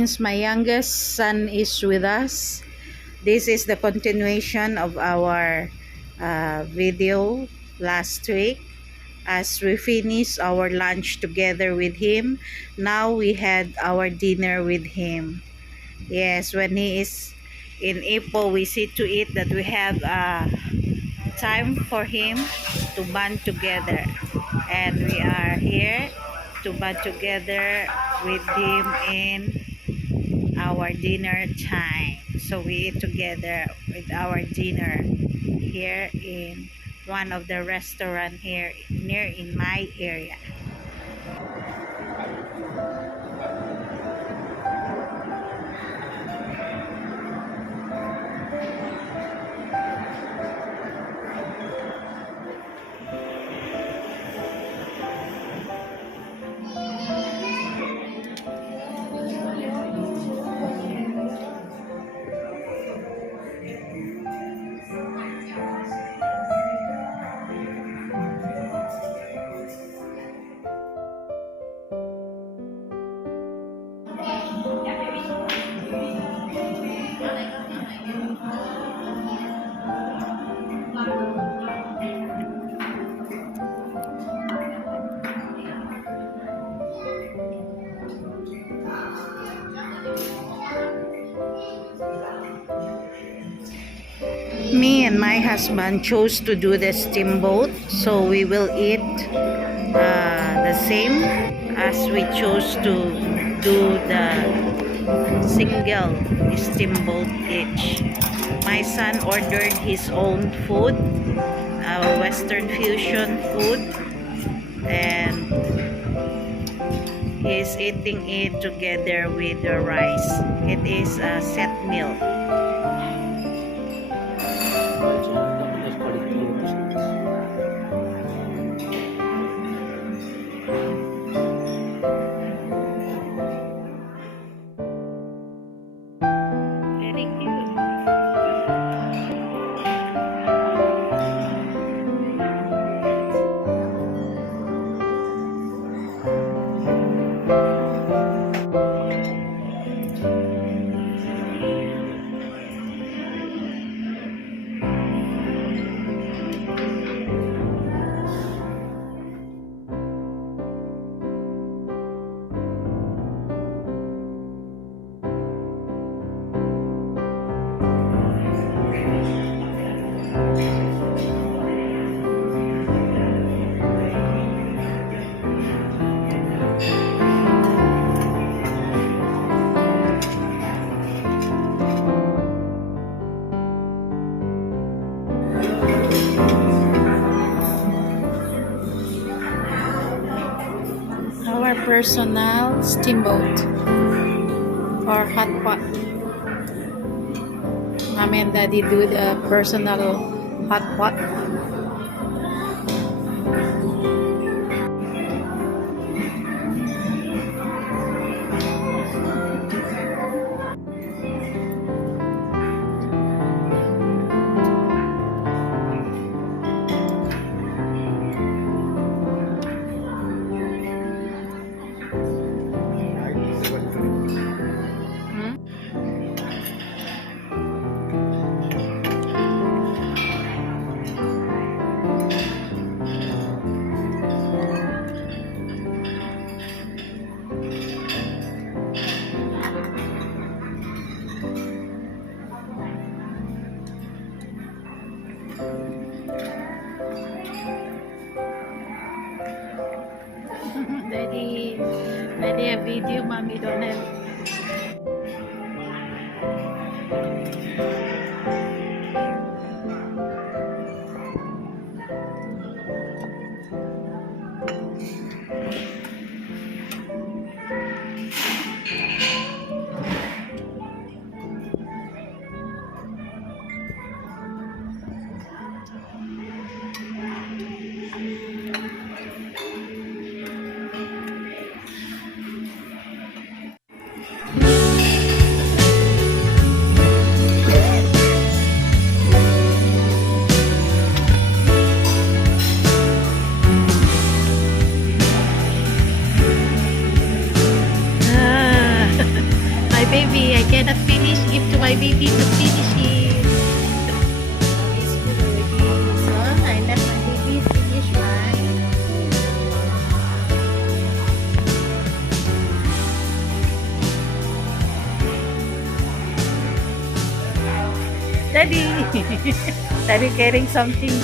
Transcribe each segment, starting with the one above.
since my youngest son is with us, this is the continuation of our video last week. As we finished our lunch together with him, now we had our dinner with him. Yes, when he is in Ipo, we see to it that we have time for him to bond together, and we are here to bond together with him in our dinner time. So we eat together with our dinner here in one of the restaurant here near in my area. Me and my husband chose to do the steamboat, so we will eat the same as we chose to do the single steamboat each. My son ordered his own food, Western fusion food, and he's eating it together with the rice. It is a set meal. Very cute. Our personal steamboat or hot pot. Mommy and Daddy do the personal hot pot. Daddy a video, Mommy don't have. Daddy! Daddy carrying something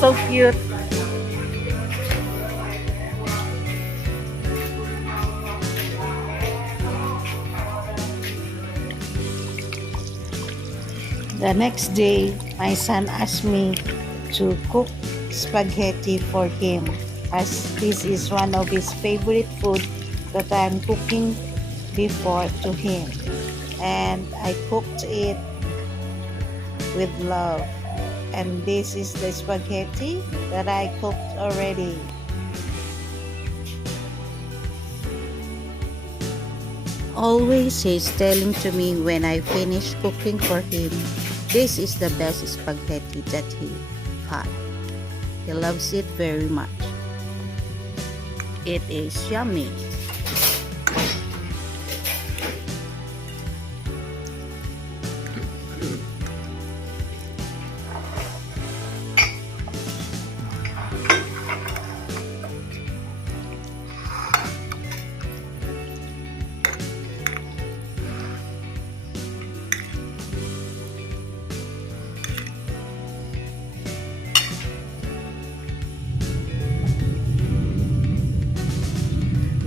so cute. The next day, my son asked me to cook spaghetti for him, as this is one of his favorite food that I'm cooking before to him. And I cooked it with love. And this is the spaghetti that I cooked already. Always he's telling to me when I finish cooking for him, this is the best spaghetti that he had. He loves it very much. It is yummy.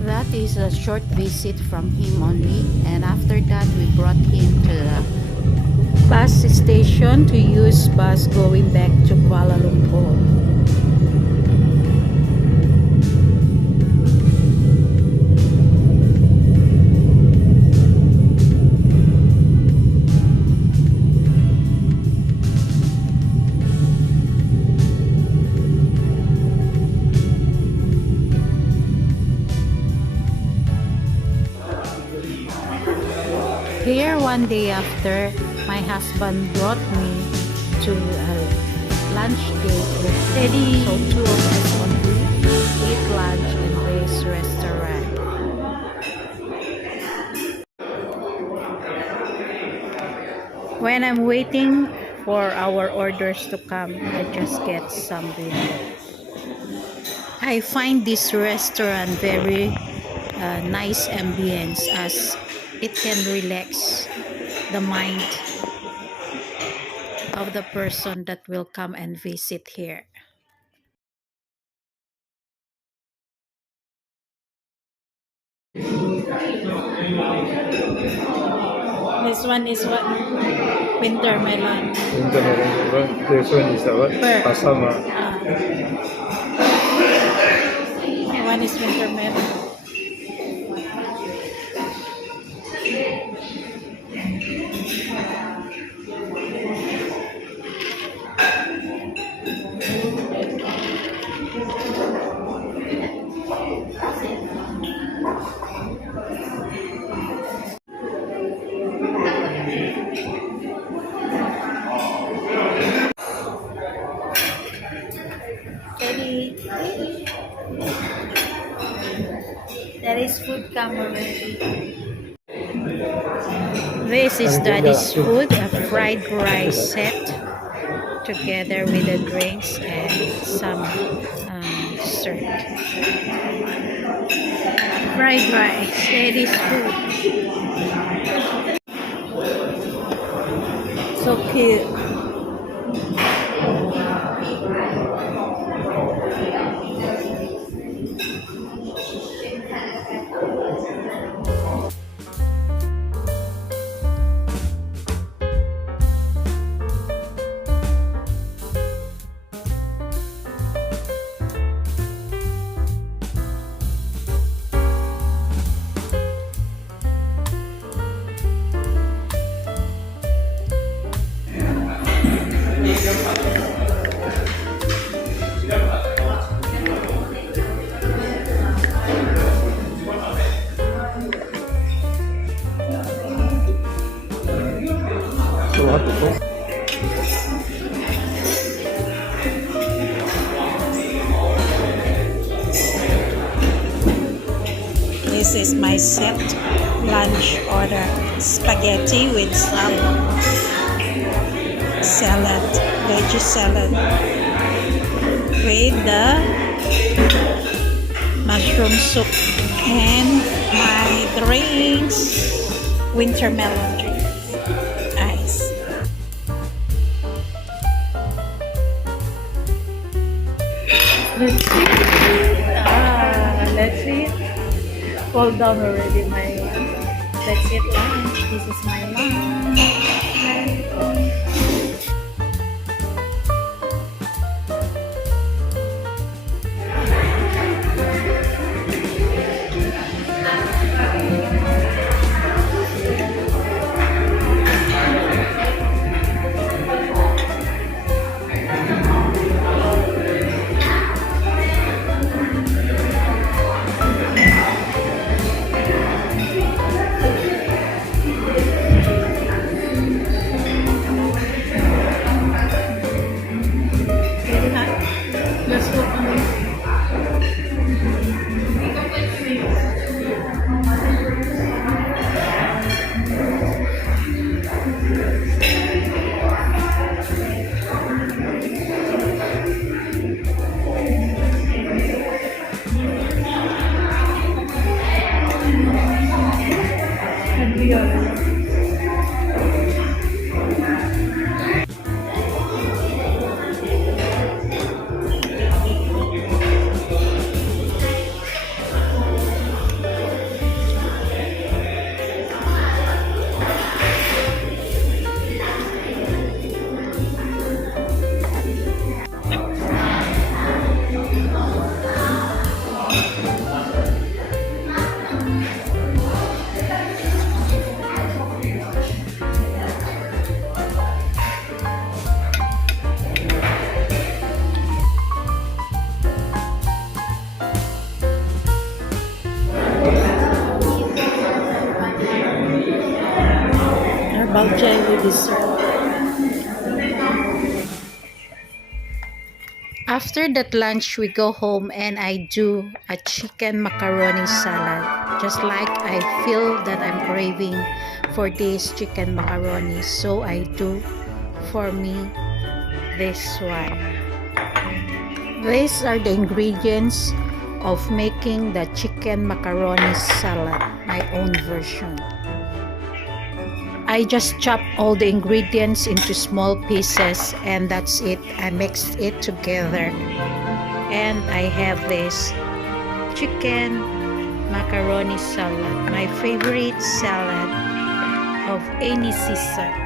That is a short visit from him only, and after that we brought him to the bus station to use bus going back to Kuala Lumpur. Here one day after, my husband brought me to a lunch date with Teddy. So two of us only eat lunch in this restaurant. When I'm waiting for our orders to come, I just get some window. I find this restaurant very nice ambience, as it can relax the mind of the person that will come and visit here. This one is what? Winter melon. Winter melon. This one is what? Pasama. One is winter melon. Daddy, there is food come already. This is Daddy's food, a fried rice set together with the drinks and some dessert. Fried rice, Daddy's food. So cute. So what to cook? This is my set lunch order. Spaghetti with some salad, veggie salad, with the mushroom soup, and my drinks, winter melon drink, ice. Let's see. Let's see. Fall down already my one. Let's eat lunch. This is my lunch. Let's open it. Baljay will be served. After that lunch, we go home and I do a chicken macaroni salad. Just like I feel that I'm craving for this chicken macaroni, so I do for me this one. These are the ingredients of making the chicken macaroni salad, my own version. I just chop all the ingredients into small pieces and that's it. I mixed it together and I have this chicken macaroni salad, my favorite salad of any season.